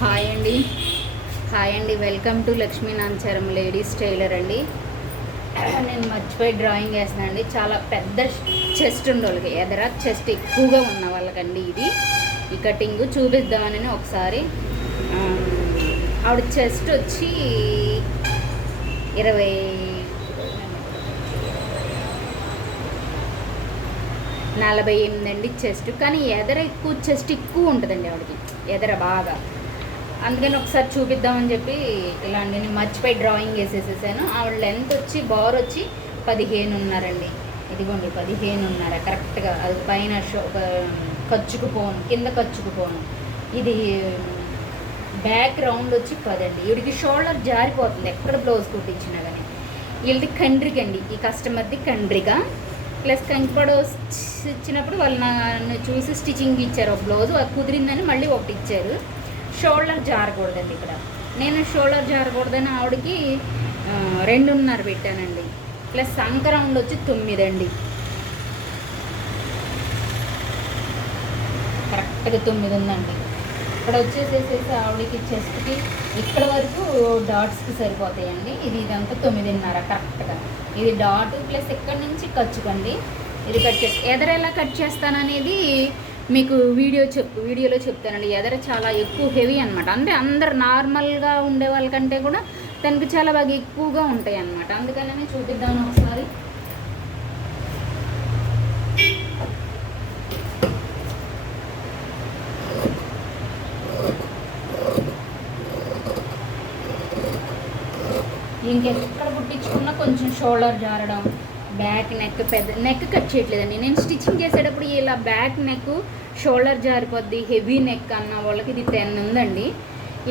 Hi అండి. Welcome to Lakshmi Nancharam ladies tailor అండి. నేను మర్చిపోయి డ్రాయింగ్ వేస్తున్నాను అండి. చాలా పెద్ద చెస్ట్ ఉండే వాళ్ళకి, ఎదర చెస్ట్ ఎక్కువగా ఉన్న వాళ్ళకండి ఇది ఈ కటింగ్ చూపిద్దామని ఒకసారి. ఆవిడ చెస్ట్ వచ్చి 48 అండి చెస్ట్. కానీ ఎదర చెస్ట్ ఎక్కువ ఉంటుందండి ఆవిడకి, ఎదర బాగా. అందుకని ఒకసారి చూపిద్దామని చెప్పి ఇలా అండి నేను మర్చిపోయి డ్రాయింగ్ వేసేసేసాను. ఆవిడ లెంత్ వచ్చి బార్ వచ్చి 15.5 ఇదిగోండి 15.5 కరెక్ట్గా. అది పైన కచ్చుకుపోను, కింద కచ్చుకుపోను. ఇది బ్యాక్ రౌండ్ వచ్చి 10 అండి. ఈవిడికి షోల్డర్ జారిపోతుంది ఎక్కడ బ్లౌజ్ కుట్టించినా కానీ. వీళ్ళది కండ్రిక అండి, ఈ కస్టమర్ది కండ్రిక. ప్లస్ కంకిపడో ఇచ్చినప్పుడు వాళ్ళు నన్ను చూసి స్టిచ్చింగ్ ఇచ్చారు ఒక బ్లౌజ్, అది కుదిరిందని మళ్ళీ ఒకటి ఇచ్చారు. షోల్డర్ జారకూడదండి ఇక్కడ. నేను షోల్డర్ జారకూడదని ఆవిడకి 2.5 పెట్టానండి. ప్లస్ సంక రౌండ్ వచ్చి 9 అండి. కరెక్ట్గా 9 ఉందండి. ఇక్కడ వచ్చేసేసేసి ఆవిడకి చెస్ట్కి ఇక్కడ వరకు డాట్స్కి సరిపోతాయండి. ఇదంతా 9.5 కరెక్ట్గా. ఇది డాట్ ప్లస్ ఇక్కడ నుంచి ఖర్చుకండి. ఇది కట్ చేసి ఎదర ఎలా కట్ చేస్తాననేది మీకు వీడియోలో చెప్తానండి. ఎదర చాలా ఎక్కువ హెవీ అనమాట. అంటే అందరు నార్మల్గా ఉండే వాళ్ళకంటే కూడా తనకు చాలా బాగా ఎక్కువగా ఉంటాయి అన్నమాట. అందుకనే చూపిద్దామని ఒకసారి. ఇంకెక్కడ కుట్టించుకున్నా కొంచెం షోల్డర్ జారడం, బ్యాక్ నెక్ నెక్ కట్ చేయట్లేదండి. నేను స్టిచ్చింగ్ చేసేటప్పుడు ఇలా బ్యాక్ నెక్ షోల్డర్ జారిపోద్ది, హెవీ నెక్ అన్న వాళ్ళకి ఇది 10 ఉందండి.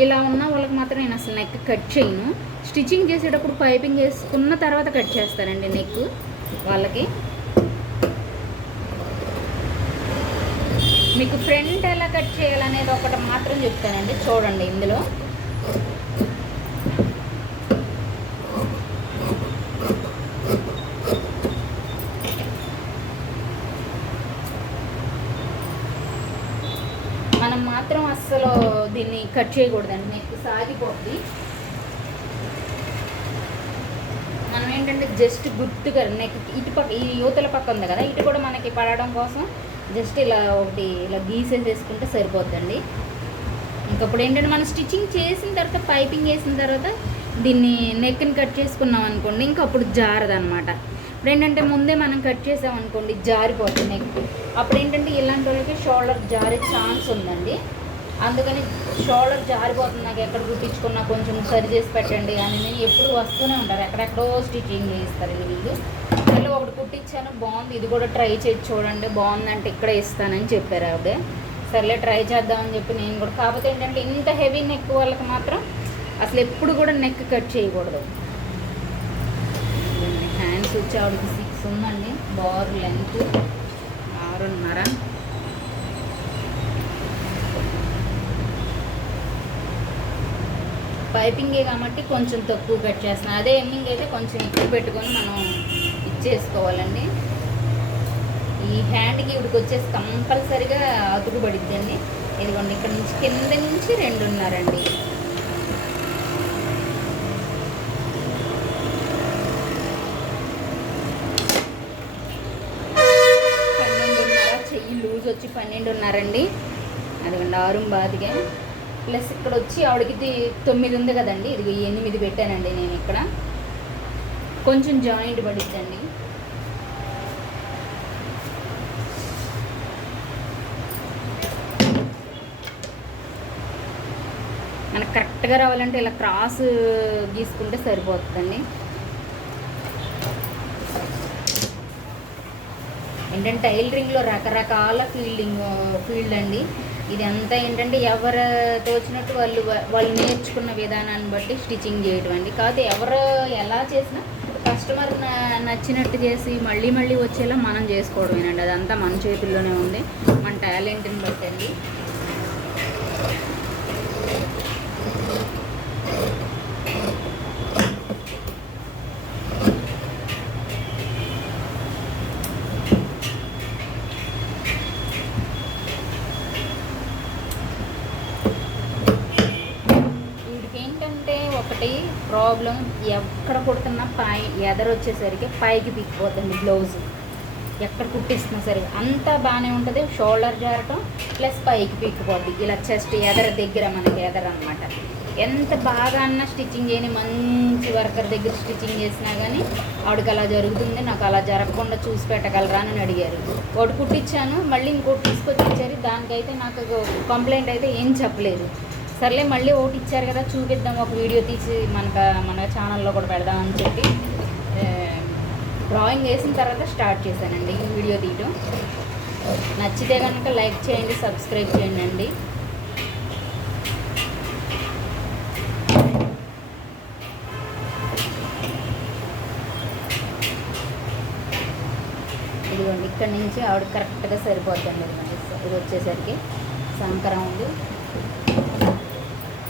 ఇలా ఉన్న వాళ్ళకి మాత్రం నేను అసలు నెక్ కట్ చేయను. స్టిచ్చింగ్ చేసేటప్పుడు పైపింగ్ చేసుకున్న తర్వాత కట్ చేస్తానండి నెక్ వాళ్ళకి. మీకు ఫ్రంట్ ఎలా కట్ చేయాలనేది ఒకటి మాత్రం చెప్తానండి, చూడండి. ఇందులో మనం మాత్రం అస్సలు దీన్ని కట్ చేయకూడదండి, నెక్ సాగిపోద్ది. మనం ఏంటంటే జస్ట్ గుర్తుగా నెక్ ఇటు పక్క, ఈ యువతల పక్క ఉంది కదా, ఇటు కూడా మనకి పడడం కోసం జస్ట్ ఇలా ఒకటి ఇలా గీసేసేసుకుంటే సరిపోద్దండి. ఇంకప్పుడు ఏంటంటే మనం స్టిచ్చింగ్ చేసిన తర్వాత పైపింగ్ వేసిన తర్వాత దీన్ని నెక్ని కట్ చేసుకున్నాం అనుకోండి, ఇంకప్పుడు జారదనమాట. ఇప్పుడు ఏంటంటే ముందే మనం కట్ చేసామనుకోండి జారిపోతుంది నెక్. అప్పుడు ఏంటంటే ఇలాంటి వాళ్ళకి షోల్డర్ జారే ఛాన్స్ ఉందండి. అందుకని షోల్డర్ జారిపోతుంది, నాకు ఎక్కడ కుట్టించుకున్నా కొంచెం సరి చేసి పెట్టండి అని నేను ఎప్పుడు వస్తూనే ఉంటారు. ఎక్కడెక్కడో స్టిచ్చింగ్ చేయిస్తారండి వీళ్ళు. మళ్ళీ ఒకటి కుట్టించాను, బాగుంది, ఇది కూడా ట్రై చేసి చూడండి, బాగుందంటే ఇక్కడ ఇస్తానని చెప్పారు ఆవిడ. సర్లే ట్రై చేద్దామని చెప్పి నేను కూడా. కాకపోతే ఏంటంటే ఇంత హెవీ నెక్ వాళ్ళకి మాత్రం అసలు ఎప్పుడు కూడా నెక్ కట్ చేయకూడదు. హ్యాండ్స్ వచ్చి ఆవిడకి 6 ఉందండి. Bar length 6.5. పైపింగే కాబట్టి కొంచెం తక్కువ కట్ చేస్తున్నాను. అదే ఎమ్మింగ్ అయితే కొంచెం ఎక్కువ పెట్టుకొని మనం ఇచ్చేసుకోవాలండి. ఈ హ్యాండ్కి ఇవిడికి వచ్చేసి కంపల్సరిగా అతుకు పడిద్దండి. ఇదిగోండి ఇక్కడ నుంచి కింద నుంచి 2.5 అండి. చెయ్యి లూజ్ వచ్చి 12.5 అండి. అదిగోండి 6 బాదిగా. ప్లస్ ఇక్కడ వచ్చి ఆవిడకి 9 ఉంది కదండి, ఇది 8 పెట్టానండి నేను. ఇక్కడ కొంచెం జాయింట్ పడిద్దండి. మనకు కరెక్ట్గా రావాలంటే ఇలా క్రాస్ గీసుకుంటే సరిపోతుందండి. ఏంటంటే టైలరింగ్లో రకరకాల ఫీల్డ్ అండి. ఇదంతా ఏంటంటే ఎవరు తోచినట్టు వాళ్ళు నేర్చుకున్న విధానాన్ని బట్టి స్టిచ్చింగ్ చేయడం అండి. కాకపోతే ఎవరు ఎలా చేసినా కస్టమర్ నచ్చినట్టు చేసి మళ్ళీ మళ్ళీ వచ్చేలా మనం చేసుకోవడమేనండి. అదంతా మన చేతుల్లోనే ఉంది, మన టాలెంట్ని బట్టి అండి. ఒకటి ప్రాబ్లం, ఎక్కడ కుడుతున్నా ఎదరు వచ్చేసరికి పైకి తిప్పిపోతుంది బ్లౌజ్. ఎక్కడ కుట్టిస్తున్నా సరే అంతా బాగానే ఉంటుంది, షోల్డర్ జారటం ప్లస్ పైకి పీక్కుపోద్ది. ఇలా చెస్ట్ ఎదర దగ్గర మనకి ఎదర అనమాట. ఎంత బాగా అన్నా స్టిచ్చింగ్ చేయని మంచి వర్కర్ దగ్గర స్టిచ్చింగ్ చేసినా కానీ ఆవిడకి అలా జరుగుతుంది, నాకు అలా జరగకుండా చూసి పెట్టగలరా అని అడిగారు. ఒకటి కుట్టించాను, మళ్ళీ ఇంకోటి తీసుకొచ్చి ఇచ్చారు. దానికైతే నాకు కంప్లైంట్ అయితే ఏం చెప్పలేదు. సర్లే మళ్ళీ ఒకటి ఇచ్చారు కదా చూపిద్దాం, ఒక వీడియో తీసి మన ఛానల్లో కూడా పెడదామని చెప్పి డ్రాయింగ్ వేసిన తర్వాత స్టార్ట్ చేశానండి ఈ వీడియో తీయడం. నచ్చితే కనుక లైక్ చేయండి, సబ్స్క్రైబ్ చేయండి అండి. ఇదిగోండి ఇక్కడ నుంచి ఆవిడ కరెక్ట్గా సరిపోతుంది. ఇది వచ్చేసరికి సంకరం ఉంది.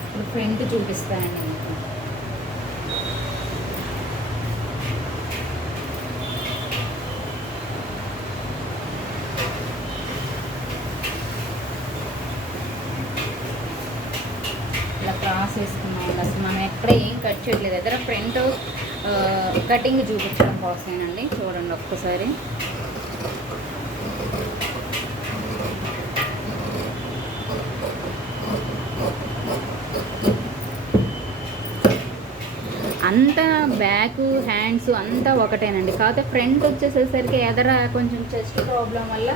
ఇప్పుడు ఫ్రంట్ చూపిస్తానండి మీకు. ఇలా క్రాస్ వేసుకున్నాం. అసలు మనం ఎక్కడ ఏం కట్ చేయట్లేదు. ఎదుర ఫ్రంట్ కటింగ్ చూపించడం కోసమేనండి. చూడండి ఒక్కసారి. అంతా బ్యాక్ హ్యాండ్స్ అంతా ఒకటేనండి. కాకపోతే ఫ్రంట్ వచ్చేసేసరికి ఎదర కొంచెం చెస్ట్ ప్రాబ్లం వల్ల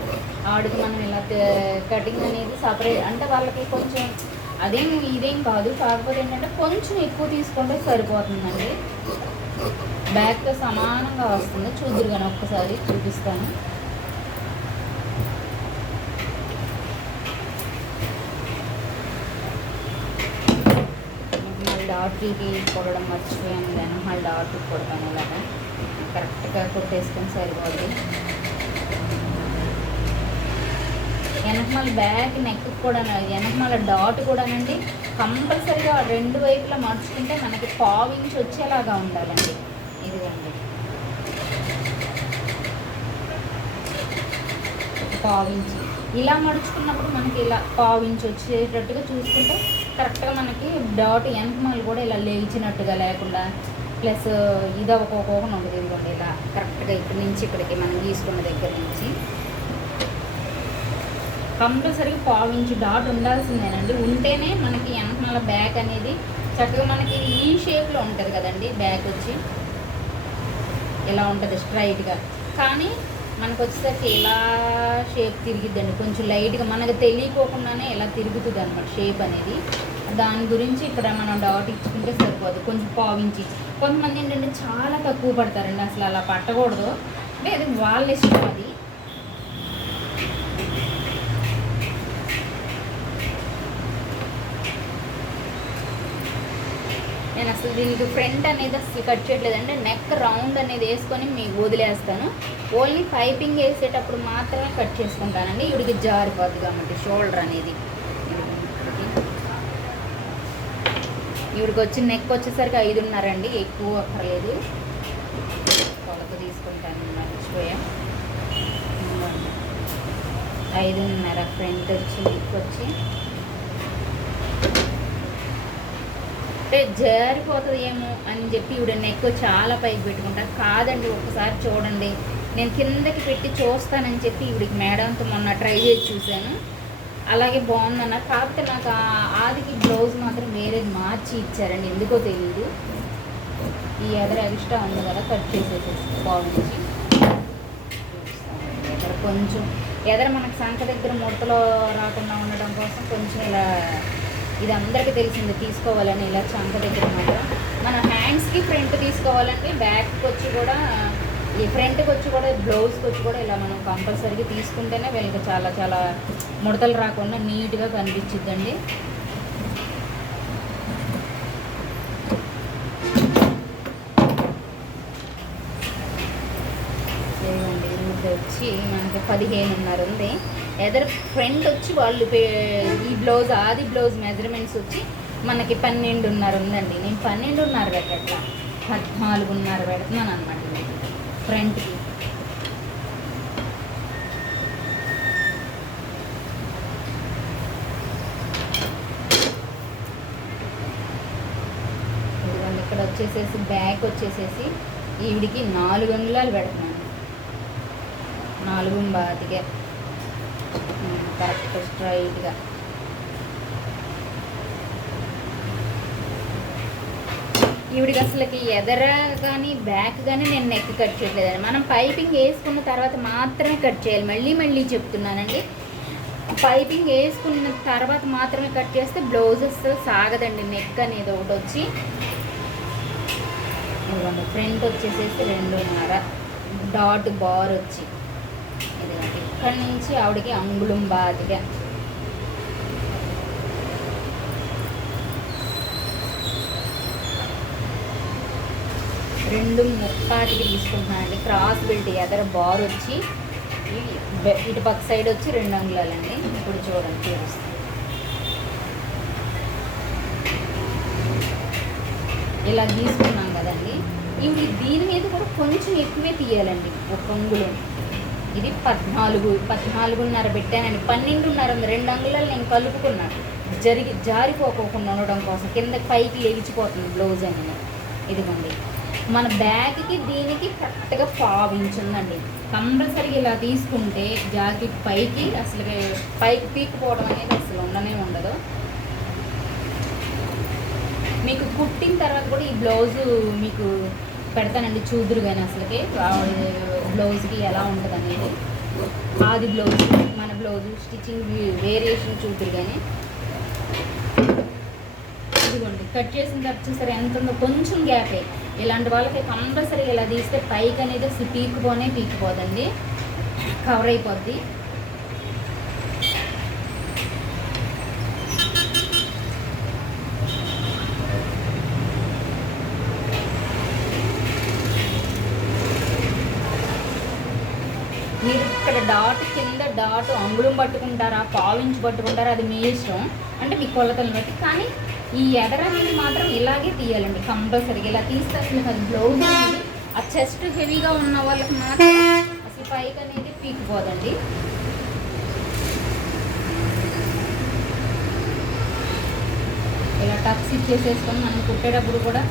ఆవిడకి మనం ఇలా కటింగ్ అనేది సపరేట్, అంటే వాళ్ళకి కొంచెం అదేం ఇదేం కాదు. కాకపోతే ఏంటంటే కొంచెం ఎక్కువ తీసుకుంటే సరిపోతుందండి. బ్యాక్తో సమానంగా వస్తుంది. చూద్దురు కానీ ఒక్కసారి చూపిస్తాను. డాట్కి కొడడం మర్చిపోయాను, వెనకాల డాట్కి కొడతాను. ఇలాగా కరెక్ట్గా కొట్టేసుకొని సరిపోద్ది. వెనకమాల బ్యాక్ నెక్ కూడా, వెనకమాల డాట్ కూడానండి కంపల్సరీగా రెండు వైపులా మర్చుకుంటే మనకి 1/4 ఇంచ్ వచ్చేలాగా ఉండాలండి. ఇదిగోండి 1/4 ఇంచ్ ఇలా మడుచుకున్నప్పుడు మనకి ఇలా 1/4 ఇంచ్ వచ్చేటట్టుగా చూసుకుంటే కరెక్ట్గా మనకి డాట్ వెనకమాలు కూడా ఇలా లేచినట్టుగా లేకుండా, ప్లస్ ఇది ఒక్కొక్కన ఉంటుంది. ఇదిగోండి ఇలా కరెక్ట్గా ఇక్కడి నుంచి ఇక్కడికి మనం తీసుకున్న దగ్గర నుంచి కంపల్సరీగా 1/4 ఇంచ్ డాట్ ఉండాల్సిందేనండి. ఉంటేనే మనకి వెనకమాల బ్యాక్ అనేది చక్కగా మనకి ఈ షేప్లో ఉంటుంది కదండి. బ్యాక్ వచ్చి ఇలా ఉంటుంది స్ట్రైట్గా, కానీ మనకు వచ్చేసరికి ఇలా షేప్ తిరిగిద్దండి. కొంచెం లైట్గా మనకు తెలియకోకుండానే ఇలా తిరుగుతుంది అనమాట షేప్ అనేది. దాని గురించి ఇక్కడ మనం డాట్ ఇచ్చుకుంటే సరిపోదు. కొంచెం 1/4 ఇంచ్. కొంతమంది ఏంటంటే చాలా తక్కువ పడతారండి, అసలు అలా పట్టకూడదు. అంటే అది వాళ్ళ ఇష్టం. అది నేను అసలు దీనికి ఫ్రంట్ అనేది అసలు కట్ చేయట్లేదంటే నెక్ రౌండ్ అనేది వేసుకొని మీకు వదిలేస్తాను. ఓన్లీ పైపింగ్ వేసేటప్పుడు మాత్రమే కట్ చేసుకుంటానండి. ఇవిడికి జారిపోద్ది కాబట్టి షోల్డర్ అనేది. ఇవిడికి వచ్చి నెక్ వచ్చేసరికి 5.5 అండి, ఎక్కువ అక్కర్లేదు. కొలత తీసుకుంటాను, మర్చిపోయా. 5.5 ఫ్రంట్ వచ్చి, నెక్ వచ్చి. అంటే జారిపోతుంది ఏమో అని చెప్పి ఇవిడ నెక్ చాలా పైకి పెట్టుకుంటారు. కాదండి, ఒకసారి చూడండి, నేను కిందకి పెట్టి చూస్తానని చెప్పి ఇవిడికి మేడంతో మొన్న ట్రై చేసి చూశాను. అలాగే బాగుందన్నారు. కాకపోతే నాకు ఆదికి బ్లౌజ్ మాత్రం వేరేది మార్చి ఇచ్చారండి, ఎందుకో తెలియదు. ఈ ఎదర ఎక్స్ట్రా ఉంది కదా, కట్ చేసేసేసి బాగుంది. ఎదర కొంచెం ఎదర మనకు సంక దగ్గర ముడతలో రాకుండా ఉండడం కోసం కొంచెం ఇలా, ఇది అందరికీ తెలిసింది తీసుకోవాలని, ఇలా చంక దగ్గర మాత్రం. మన హ్యాండ్స్కి ఫ్రంట్ తీసుకోవాలంటే బ్యాక్కి వచ్చి కూడా, ఈ ఫ్రంట్కి వచ్చి కూడా, బ్లౌజ్కి వచ్చి కూడా ఇలా మనం కంపల్సరీగా తీసుకుంటేనే వీళ్ళకి చాలా చాలా ముడతలు రాకుండా నీట్గా కనిపించిద్దండి. ఇదిగోండి, ఇది వచ్చి మనకి 15.5 ఉంది. ఎదర్ ఫ్రంట్ వచ్చి వాళ్ళు ఈ బ్లౌజ్, ఆది బ్లౌజ్ మెజర్మెంట్స్ వచ్చి మనకి 12.5 ఉందండి. నేను 12.5 పెట్టట్లా, 14.5 పెడుతున్నాను అనమాట ఫ్రంట్కి. ఇక్కడ వచ్చేసేసి బ్యాక్ వచ్చేసేసి ఈవిడికి 4 అంగుళాలు పెడుతున్నాను. 4 బాతిగా కరెక్ట్ స్ట్రైట్గా. ఈవిడికి అసలుకి ఎదర కానీ బ్యాక్ కానీ నేను నెక్ కట్ చేయట్లేదండి. మనం పైపింగ్ వేసుకున్న తర్వాత మాత్రమే కట్ చేయాలి. మళ్ళీ మళ్ళీ చెప్తున్నానండి, పైపింగ్ వేసుకున్న తర్వాత మాత్రమే కట్ చేస్తే బ్లౌజెస్ సాగదండి. నెక్ అనేది ఒకటి వచ్చి ఇదిగోండి, ఫ్రంట్ వచ్చేసేసి 2.5 డాట్ బార్ వచ్చి ఇదిగోండి, ఇక్కడి నుంచి ఆవిడకి అంగుళం బాతిగా. రెండు 30కి తీసుకుంటున్నానండి. క్రాస్ బెల్ట్ ఎదర బార్ వచ్చి ఇటు పక్క సైడ్ వచ్చి 2 అంగుళాలండి. ఇప్పుడు చూడండి చూపిస్తాను. ఇలా తీసుకున్నాం కదండి. ఇవి దీని మీద కూడా కొంచెం ఎక్కువే తీయాలండి, 1 అంగుళం. ఇది 14.5 పెట్టానండి. 12.5 2 అంగుళాలు నేను కలుపుకున్నాను, జారిపోకుండా ఉండడం కోసం. కింద పైకి లెగిచిపోతుంది బ్లౌజ్ అనేది. ఇదిగోండి, మన బ్యాగ్కి దీనికి కరెక్ట్గా 1/2 ఇంచ్ ఉందండి. కంపల్సరీగా ఇలా తీసుకుంటే జాకెట్ పైకి అసలు పైకి పీక్కుపోవడం అనేది అసలు ఉండదు. మీకు కుట్టిన తర్వాత కూడా ఈ బ్లౌజు మీకు పెడతానండి, చూదురు కానీ అసలుకి బ్లౌజ్కి ఎలా ఉంటుంది అనేది. ఆది బ్లౌజ్, మన బ్లౌజు స్టిచ్చింగ్ వేరియేషన్ చూదురు కానీ. ఇదిగోండి, కట్ చేసిన తర్వాత చూసారు ఎంత ఉందో, కొంచెం గ్యాపే. ఇలాంటి వాళ్ళకి కంపల్సరీగా ఇలా తీస్తే పైకి అనేది అసలు పీకిపోదండి, కవర్ అయిపోద్ది. మీరు ఇక్కడ డాట్ కింద డాట్ అంగుళం పట్టుకుంటారా, 1/2 ఇంచ్ పట్టుకుంటారా, అది మీ ఇష్టం, అంటే మీ కొలతలను బట్టి. కానీ ఈ ఎదర అనేది మాత్రం ఇలాగే తీయాలండి కంపల్సరీగా. ఇలా తీస్తే అసలు అది బ్లౌజ్ అనేది ఆ చెస్ట్ హెవీగా ఉన్న వాళ్ళకి మాత్రం అసలు పైకి అనేది పీకిపోదండి. ఇలా టక్స్ ఇచ్చేసేసుకొని మనం కుట్టేటప్పుడు కూడా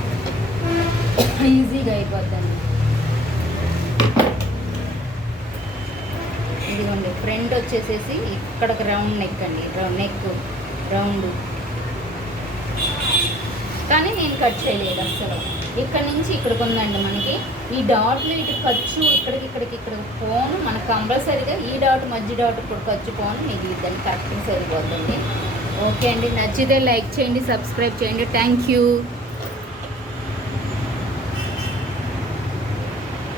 ఈజీగా అయిపోద్దండి. ఇదిగోండి, ఫ్రంట్ వచ్చేసేసి ఇక్కడ ఒక రౌండ్ నెక్ అండి, నెక్ రౌండ్. కానీ నేను కట్ చేయలేదు అసలు. ఇక్కడ నుంచి ఇక్కడికి ఉందండి మనకి ఈ డాట్లు, ఇటు ఖర్చు ఇక్కడికి పోను. మనకు కంపల్సరీగా ఈ డాట్ మధ్య డాట్ ఇప్పుడు ఖర్చు పోను మిగిలిద్దండి, కరెక్ట్గా సరిపోతుంది. ఓకే అండి, నచ్చితే లైక్ చేయండి, సబ్స్క్రైబ్ చేయండి. Thank you.